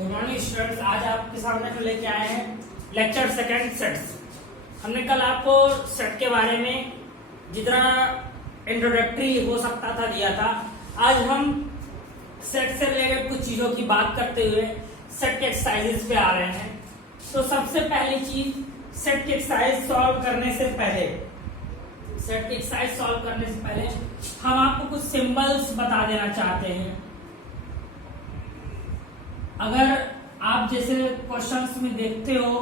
Good morning students. आज आपके सामने जो लेके आए हैं लेक्चर सेकंड सेट्स। हमने कल आपको सेट के बारे में जितना इंट्रोडक्टरी हो सकता था दिया था। आज हम सेट से रिलेटेड कुछ चीजों की बात करते हुए सेट के एक्सरसाइजेस पे आ रहे हैं। तो सबसे पहली चीज, सेट के एक्सरसाइज सॉल्व करने से पहले हम आपको कुछ सिंबल्स बता देना चाहते हैं। अगर आप जैसे क्वेश्चंस में देखते हो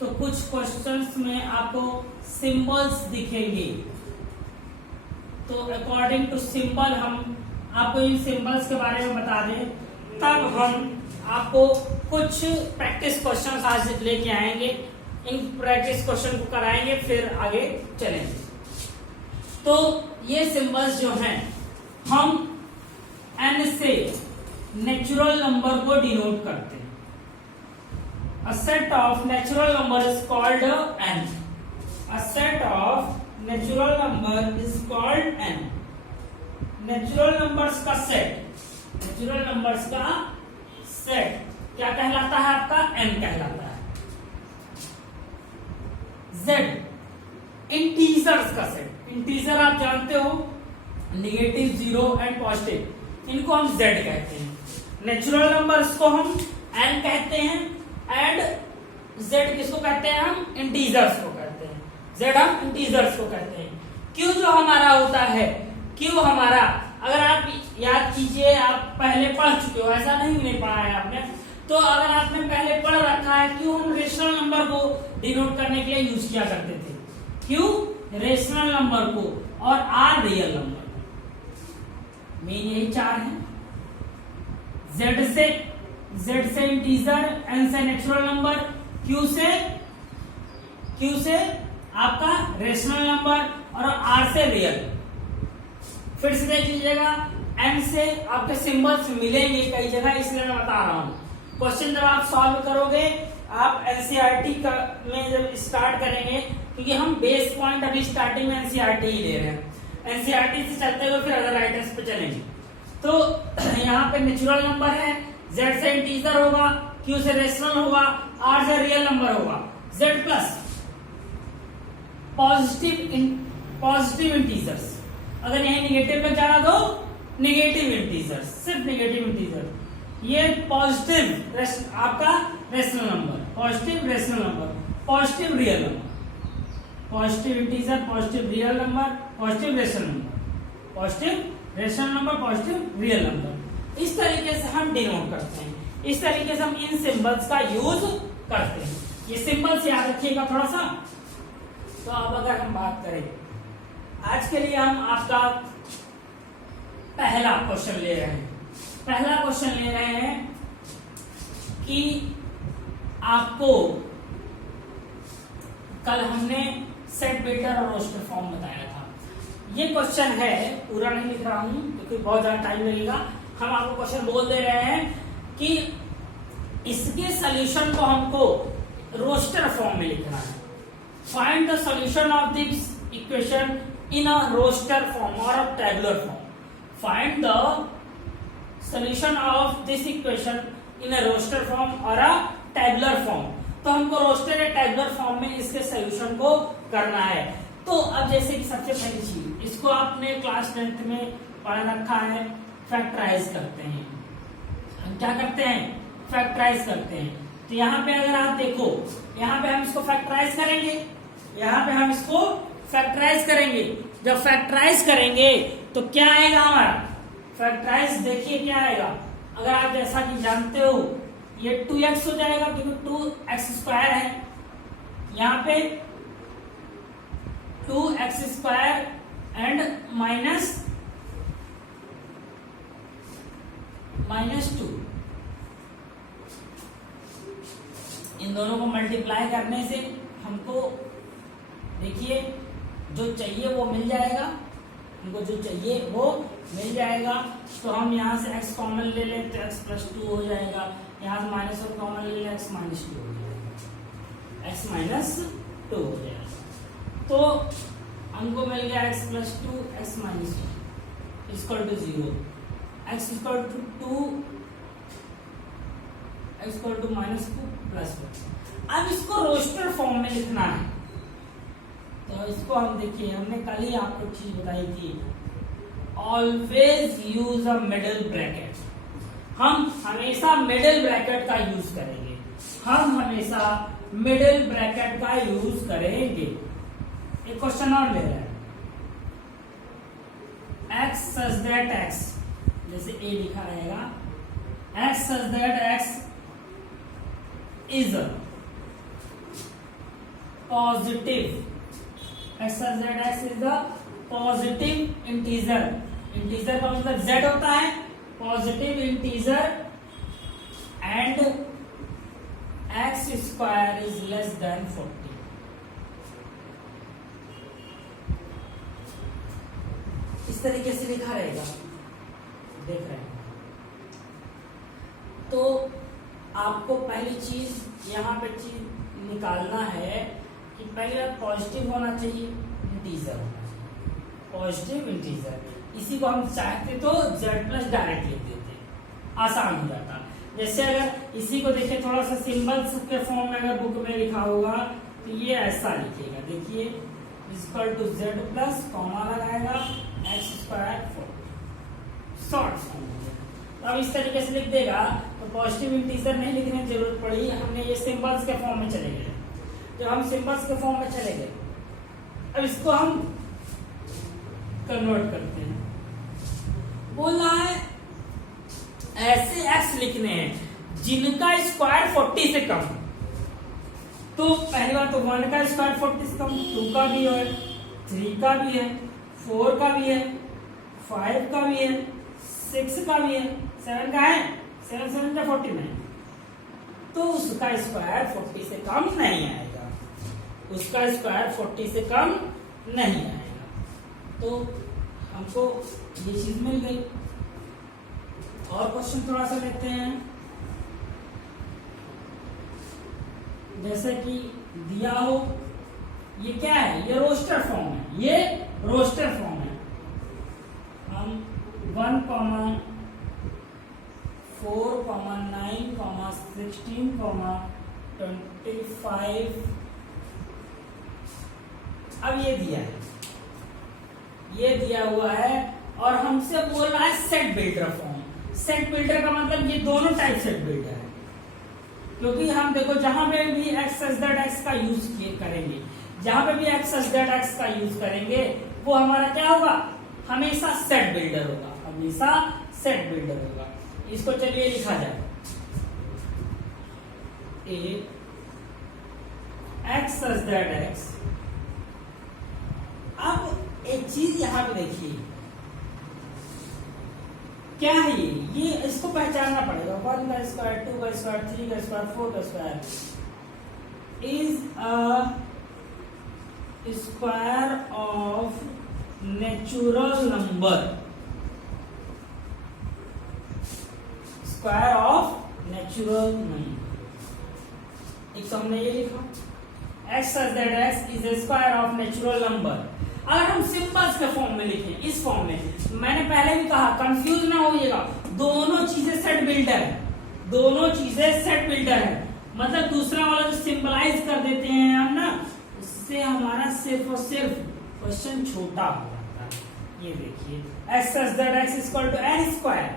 तो कुछ क्वेश्चंस में आपको सिंबल्स दिखेंगे, तो अकॉर्डिंग टू सिंबल हम आपको इन सिंबल्स के बारे में बता दें, तब हम आपको कुछ प्रैक्टिस क्वेश्चंस आज लेके आएंगे। इन प्रैक्टिस क्वेश्चन को कराएंगे, फिर आगे चलेंगे। तो ये सिंबल्स जो हैं, हम n से नेचुरल नंबर को डिनोट करते हैं। A set of natural number is called n. A set of natural number is called n. Natural numbers का सेट क्या कहलाता है? आपका n कहलाता है। z, इंटीजर्स का सेट। इंटीजर आप जानते हो, नेगेटिव, जीरो एंड पॉजिटिव, इनको हम z कहते हैं। नेचुरल नंबर्स को हम n कहते हैं एंड z किसको कहते हैं? हम इंटीजर्स को कहते हैं। z हम इंटीजर्स को कहते हैं। क्यों जो हमारा होता है, क्यों हमारा, अगर आप याद कीजिए, आप पहले पढ़ चुके हो, ऐसा नहीं पढ़ा है आपने, तो अगर आपने पहले पढ़ रखा है, क्यों हम रेशनल नंबर को डिनोट करने के लिए यूज किया करते थे? क्यों रेशनल नंबर को और आर रियल नंबर को। मेन यही चार है। z से इंटीजर, n से नेचुरल नंबर, q से आपका रेशनल नंबर और r से रियल। फिर से देख लीजिएगा, n से आपके सिंबल्स मिलेंगे कई जगह, इसलिए मैं बता रहा हूं। क्वेश्चन जब आप सॉल्व करोगे, आप एनसीईआरटी में जब स्टार्ट करेंगे, क्योंकि हम बेस पॉइंट अभी स्टार्टिंग में एनसीईआरटी ही ले रहे हैं, एनसीईआरटी से चलते हुए फिर अदर राइटर्स पे चलेंगे। तो यहाँ पे नेचुरल नंबर है, z से इंटीजर होगा, q से रेशनल होगा, r से रियल नंबर होगा, z प्लस पॉजिटिव इंटीजर्स। अगर यही नेगेटिव में जाना तो नेगेटिव इंटीजर्स, सिर्फ नेगेटिव इंटीजर। ये पॉजिटिव आपका rational number, positive rational number, positive real number, positive integer, positive real number, positive rational number, positive rational number, positive real number. इस तरीके से हम डिनोट करते हैं, इस तरीके से हम इन सिंबल्स का यूज करते हैं। ये सिंबल्स याद रखिएगा थोड़ा सा। तो अब अगर हम बात करें, आज के लिए हम आपका पहला क्वेश्चन ले रहे हैं। पहला क्वेश्चन ले रहे हैं कि आपको कल हमने सेट, बेटर और रोस्टर फॉर्म बताया था। ये क्वेश्चन है, पूरा नहीं लिख रहा हूं क्योंकि बहुत ज्यादा टाइम लगेगा। हम आपको क्वेश्चन बोल दे रहे हैं कि इसके सॉल्यूशन को हमको रोस्टर फॉर्म में लिखना है। Find the solution of this equation in a roster form or a tabular form. Find the solution of this equation in a roster form or a tabular form. तो हमको roster या tabular form में इसके solution को करना है। तो अब जैसे कि सबसे पहली चीज, इसको आपने क्लास 10th में पढ़ रखा है, फैक्टराइज करते हैं। हम क्या करते हैं? फैक्टराइज करते हैं। तो यहाँ पे अगर आप देखो, यहाँ पे हम इसको फैक्टराइज करेंगे, यहाँ पे हम इसको फैक्टराइज करेंगे। जब फैक्टराइज करेंगे तो क्या आएगा हमारा? फैक्टराइज देखिए क्या आएगा। अगर आप जैसा कि जानते हो, ये 2x हो जाएगा क्योंकि 2x स्क्वायर है, यहाँ पे 2x स्क्वायर एंड माइनस 2। इन दोनों को मल्टीप्लाई करने से हमको देखिए जो चाहिए वो मिल जाएगा, हमको जो चाहिए वो मिल जाएगा। तो हम यहाँ से x कॉमन ले लें तो x प्लस 2 हो जाएगा, यहाँ से माइनस और कॉमन ले लें x माइनस 2 हो जाएगा, x माइनस 2 हो जाएगा। तो हमको मिल गया x plus 2 x minus 2 equal to 0। x equal to 2 x equal to -2 plus 1। अब इसको रोस्टर फॉर्म में लिखना है, तो इसको हम देखिए, हमने कल ही आपको चीज बताई थी, always use a middle bracket. हम हमेशा मिडिल ब्रैकेट का यूज करेंगे, हम हमेशा मिडिल ब्रैकेट का यूज करेंगे। एक क्वेश्चन और ले रहे हैं, x such that x, जैसे a लिखा रहेगा, x such that x is a positive, x such that x is a positive integer, integer का मतलब z होता है, positive integer, and x square is less than 40। इस तरीके से लिखा रहेगा, देख रहे हैं। तो आपको पहली चीज यहाँ पे चीज निकालना है कि पहले पॉजिटिव होना चाहिए, इंटीजर होना चाहिए, पॉजिटिव इंटीजर। इसी को हम चाहते तो z प्लस डायरेक्ट लिख देते, आसान हो जाता। जैसे अगर इसी को देखिए थोड़ा सा सिंबल्स के फॉर्म में अगर बुक में लिखा होगा तो ये ऐसा लिखिएगा, देखिए equal to z plus comma लगाएगा x स्क्वायर 4, शॉर्ट फॉर्म हो गया। अब इस तरीके से लिख देगा तो पॉजिटिव इंटीजर नहीं लिखने की जरूरत पड़ी, हमने ये सिंबल्स के फॉर्म में चले गए। जब हम सिंबल्स के फॉर्म में चले गए, अब इसको हम कन्वर्ट करते हैं। बोल रहा है ऐसे x लिखने हैं जिनका स्क्वायर 40 से कम। तो पहली बात तो 1 का स्क्वायर 40 से कम, 2 का भी है, 3 का भी है, 4 का भी है, 5 का भी है, 6 का भी है, 7 का है, 7 7 का 49, तो उसका स्क्वायर 40 से कम नहीं आएगा, उसका स्क्वायर 40 से कम नहीं आएगा। तो हमको ये चीज मिल गई। और क्वेश्चन थोड़ा सा लेते हैं, जैसे कि दिया हो, ये क्या है, ये रोस्टर फॉर्म है, ये रोस्टर फॉर्म है। हम 1, 4, 9, 16, 25, अब ये दिया है, ये दिया हुआ है और हमसे बोल रहा है set builder form. Set builder का मतलब ये दोनों टाइप सेट बिल्डर है, क्योंकि हम देखो जहां पे भी x such that x का यूज करेंगे, जहां पे भी x such that x का यूज करेंगे वो हमारा क्या होगा, हमेशा सेट बिल्डर होगा, हमेशा सेट बिल्डर होगा। इसको चलिए लिखा जाए, x such that x। अब एक चीज यहां पे देखिए, क्या है ये इसको पहचानना पड़ेगा। 1 का स्क्वायर, 2 का स्क्वायर, 3 का स्क्वायर, 4 का square is a square of natural number, square of natural number. एक तो हमने ये लिखा, x such that x is a square of natural number। अगर हम सिंबल्स के फॉर्म में लिखें, इस फॉर्म में, मैंने पहले भी कहा कंफ्यूज ना होइएगा, दोनों चीजें सेट बिल्डर है, दोनों चीजें सेट बिल्डर है। मतलब दूसरा वाला जो सिंबलाइज कर देते हैं हम ना, उससे हमारा सिर्फ और सिर्फ क्वेश्चन छोटा हो जाता है। ये देखिए x such that x is equal to n square.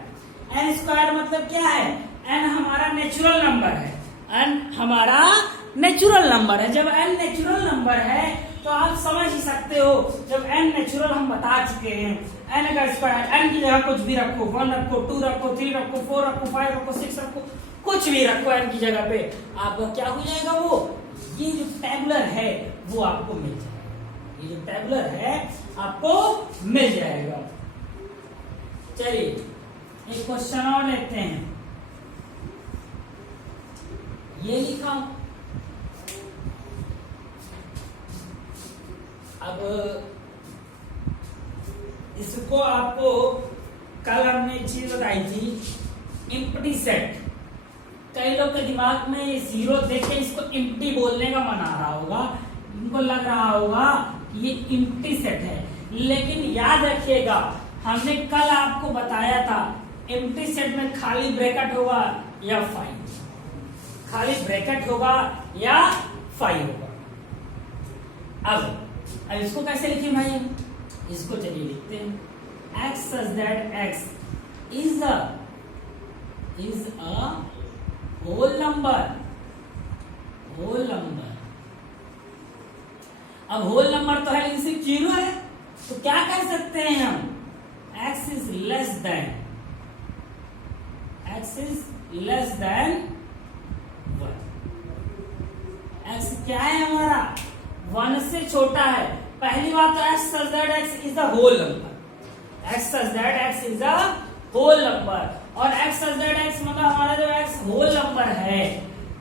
n square मतलब क्या है, n हमारा नेचुरल नंबर है, n हमारा नेचुरल नंबर है। जब n नेचुरल नंबर है तो आप समझ ही सकते हो, जब n नेचुरल हम बता चुके हैं, n का स्क्वायर, n की जगह कुछ भी रखो, 1 रखो, 2 रखो, 3 रखो, 4 रखो, 5 रखो, 6 रखो, कुछ भी रखो n की जगह पे, आपका क्या हो जाएगा, वो ये जो टेबुलर है वो आपको मिल जाएगा, ये जो टेबुलर है आपको मिल जाएगा। चलिए एक क्वेश्चन और लेते हैं, ये लिखा। अब इसको आपको कल हमने एक चीज बताई थी, एम्प्टी सेट। कई लोग के दिमाग में ये जीरो देख के इसको एम्प्टी बोलने का मन आ रहा होगा, इनको लग रहा होगा कि ये एम्प्टी सेट है, लेकिन याद रखिएगा हमने कल आपको बताया था एम्प्टी सेट में खाली ब्रैकेट होगा या फाइन, खाली ब्रैकेट होगा या 5 होगा। अब इसको कैसे लिखें भाई, इसको चलिए लिखते हैं x such that x is a whole number। अब होल नंबर तो है लेकिन सिर्फ 0 है, तो क्या कह सकते हैं हम, x is less than 1। x क्या है हमारा, 1 से छोटा है। पहली बात तो x such that x is the whole number, x such that x is the whole number, और x such that x मतलब हमारा जो x whole number है,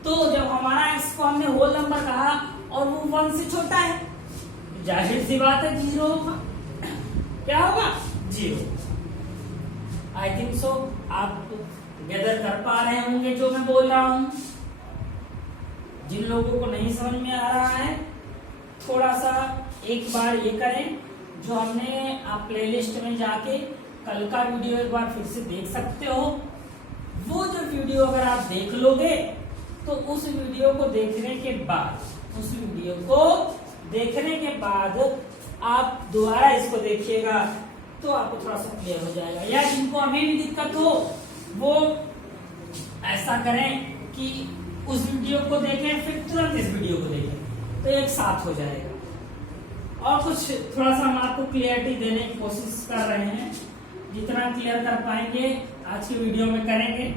तो जब हमारा x को हमने whole number कहा और वो 1 से छोटा है, जाहिर सी बात है 0 होगा। क्या होगा, 0। आई थिंक सो आप गैदर कर पा रहे होंगे जो मैं बोल रहा हूं। जिन लोगों को नहीं समझ में आ रहा है थोड़ा सा एक बार ये करें, जो हमने आप प्लेलिस्ट में जाके कल का वीडियो एक बार फिर से देख सकते हो। वो जो वीडियो अगर आप देख लोगे तो उस वीडियो को देखने के बाद आप दोबारा इसको देखिएगा तो आपको थोड़ा सा क्लियर हो जाएगा। या जिनको अभी भी दिक्कत हो वो ऐसा करें कि उस वीडियो को देखें फिर तुरंत इस वीडियो को देखें, तो एक साथ हो जाएगा। और कुछ थोड़ा सा हम आपको क्लियरिटी देने की कोशिश कर रहे हैं, जितना क्लियर कर पाएंगे आज की वीडियो में करेंगे।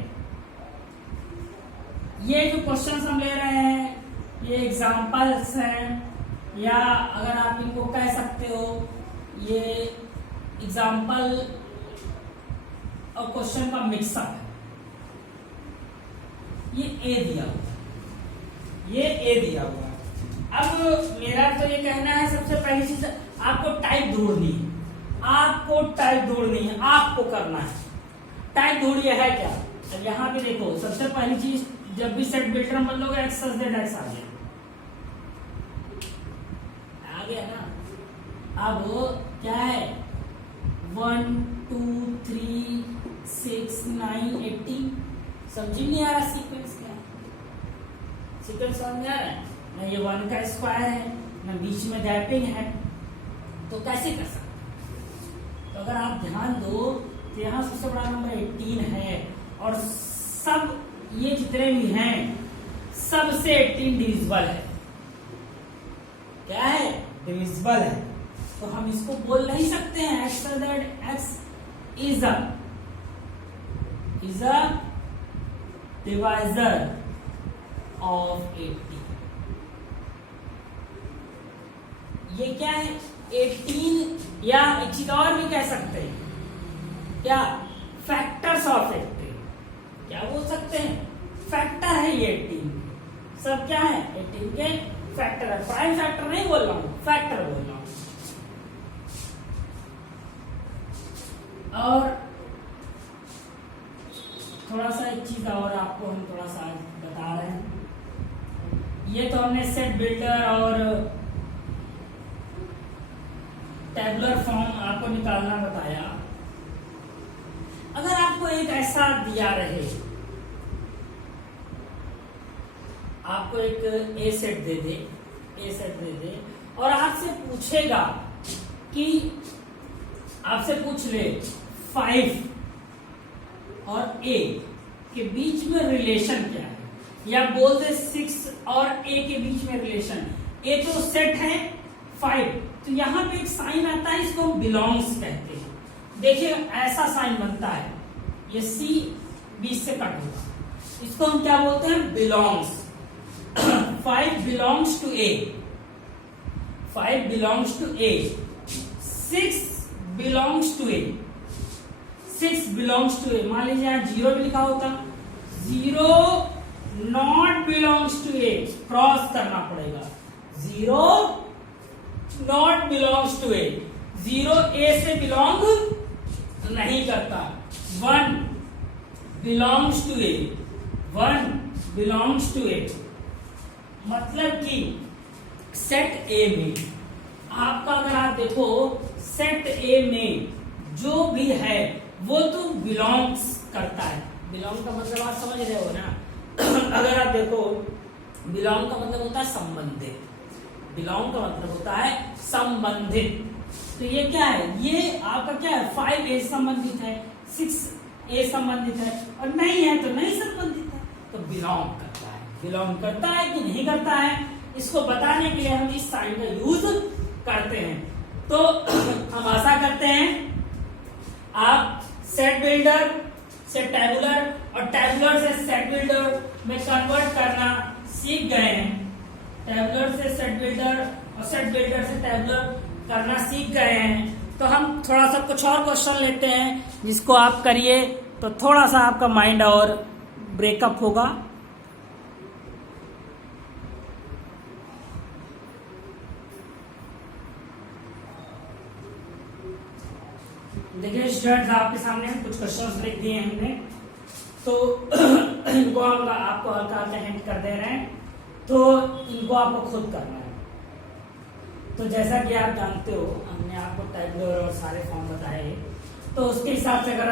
ये जो क्वेश्चंस हम ले रहे हैं ये एग्जांपल्स हैं, या अगर आप इनको कह सकते हो ये एग्जांपल और क्वेश्चन का मिक्सअप है। ये ए दिया हुआ है, अब मेरा तो ये कहना है सबसे पहली चीज आपको टाइप ढूंढनी है, आपको करना है। टाइप ढूंढिए है क्या, अब यहाँ पे देखो सबसे पहली चीज जब भी सेट बिल्डर मान लोगे x सच दैट x आ गया ना। अब क्या है 1 2 3 6 9 18, समझ नहीं आ रहा सीक्वेंस क्या है, सीक्वेंस समझ आ रहा है ना, ये 1 का स्क्वायर है ना बीच में गैपिंग है, तो कैसे कर सकते हैं। तो अगर आप ध्यान दो तो यहाँ सबसे बड़ा नंबर 18 है और सब ये जितने भी हैं सबसे 18 डिविजिबल है। क्या है, डिविजिबल है, तो हम इसको बोल नहीं सकते हैं x such that x is a divisor of 18। ये क्या है 18, या एक चीज और भी कह सकते हैं, क्या फैक्टर्स ऑफ 18, क्या बोल सकते हैं, फैक्टर है ये 18, सब क्या है 18 के फैक्टर है। प्राइम फैक्टर नहीं बोल रहा हूं, फैक्टर बोल रहा हूं। और थोड़ा सा एक चीज और आपको हम थोड़ा सा बता रहे हैं। ये तो हमने सेट बिल्डर और टेबुलर फॉर्म आपको निकालना बताया। अगर आपको एक ऐसा दिया रहे, आपको एक ए सेट दे दे और आपसे पूछेगा कि आपसे पूछ ले 5 और ए के बीच में रिलेशन क्या है, या बोल दे 6 और ए के बीच में रिलेशन। ए तो सेट है 5, तो यहां पे एक साइन आता है, इसको हम बिलोंग्स कहते हैं। देखिए ऐसा साइन बनता है, ये सी बीच से कट होगा, इसको हम क्या बोलते हैं, belongs. 5 belongs to A, 5 belongs to A, 6 belongs to A, 6 belongs to A। मान लीजिए यहाँ 0 भी लिखा होता, 0 not belongs to A, cross करना पड़ेगा, 0 not belongs to A, 0 A से बिलोंग नहीं करता, 1 belongs to A, 1 belongs to A। मतलब कि सेट ए में आपका अगर आप देखो सेट ए में जो भी है वो तो बिलोंग्स करता है। बिलोंग का मतलब आप समझ रहे हो ना, अगर आप देखो बिलोंग का मतलब होता है संबंधित, बिलोंग का मतलब होता है संबंधित। तो ये क्या है, ये आपका क्या है 5A संबंधित है, 6A संबंधित है, और नहीं है तो नहीं संबंधित है। तो बिलोंग करता है, बिलोंग करता है कि नहीं करता है, इसको बताने के लिए हम इस साइन का यूज करते हैं। तो हम आशा करते हैं आप सेट बिल्डर से टैबुलर और टैबुलर से सेट बिल्डर में कन्वर्ट करना सीख गए हैं, टैबुलर से सेट बिल्डर और सेट बिल्डर से टैबुलर करना सीख गए हैं। तो हम थोड़ा सा कुछ और क्वेश्चन लेते हैं जिसको आप करिए तो थोड़ा सा आपका माइंड और ब्रेकअप होगा। देखिए स्टूडेंट्स, आपके सामने कुछ क्वेश्चंस लिख दिए हैं हमने, तो इनको हम आपको हल्का हल्का हिंट कर दे रहे हैं, तो इनको आपको खुद करना है। तो जैसा कि आप जानते हो हमने आपको टैबुलर और सारे फॉर्म बताए, तो उसके हिसाब से अगर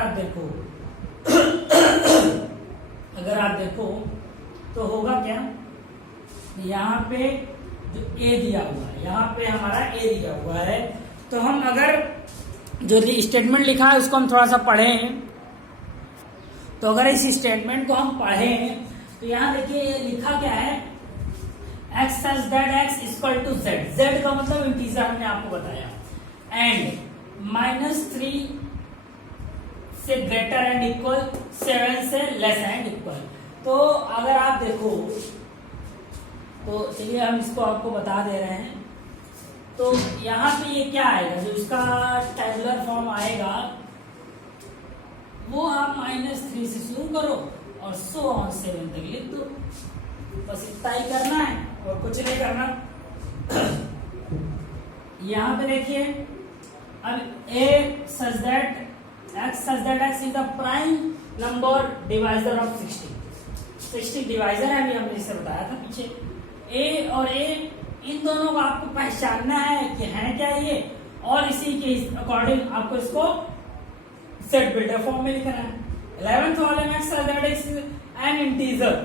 आप देखो तो होगा क्या, यहाँ पे जो ए दिया हुआ है, यहाँ पे हमारा ए दिया हुआ है, तो हम अगर जो स्टेटमेंट लिखा है उसको हम थोड़ा सा पढ़ें, तो अगर इस स्टेटमेंट को हम पढ़ें तो यहाँ देखिए ये लिखा क्या है, x such that x equal to z, z का मतलब इंटीजर हमने आपको बताया, एंड -3 से ग्रेटर एंड इक्वल 7 से लेस एंड इक्वल। तो अगर आप देखो तो चलिए हम इसको आपको बता दे रहे हैं। तो यहाँ पे ये क्या आएगा, जो इसका टैबुलर फॉर्म आएगा वो आप -3 से शुरू करो और 7 तक लिख दो, बस इतना ही करना है और कुछ नहीं करना। यहाँ पे देखिए अब x such that x is the prime number divisor of 60 divisor है, अभी हमने इसे बताया था पीछे। a और a इन दोनों को आपको पहचानना है कि है क्या ये, और इसी के अकॉर्डिंग आपको इसको सेट बिल्डर फॉर्म में लिखना है। 11th column x such that x an integer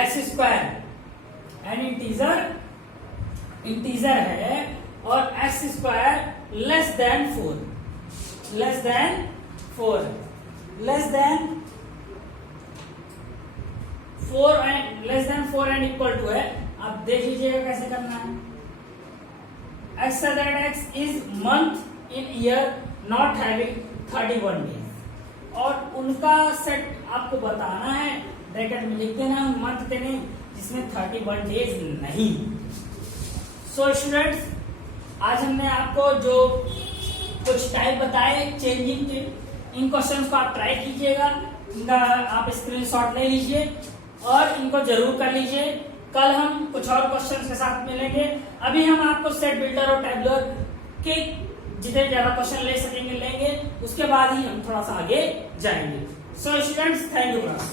x square, an integer है, और x square less than 4 and equal to है। आप देख लीजिएगा कैसे करना है। x such that x is month in year not having 31 days, और उनका सेट आपको बताना है, ब्रैकेट में लिख देना मंथ देने जिसमें 31 डेज नहीं। सो स्टूडेंट्स, आज हमने आपको जो कुछ टाइप बताए चेंजिंग के, इन क्वेश्चंस को आप ट्राई कीजिएगा, इनका आप स्क्रीनशॉट ले लीजिए और इनको जरूर कर लीजिए। कल हम कुछ और क्वेश्चंस के साथ मिलेंगे। अभी हम आपको सेट बिल्डर और टैबुलर के जितने ज्यादा क्वेश्चन ले सकेंगे लेंगे, उसके बाद ही हम थोड़ा सा आगे जाएंगे। So students, thank you class.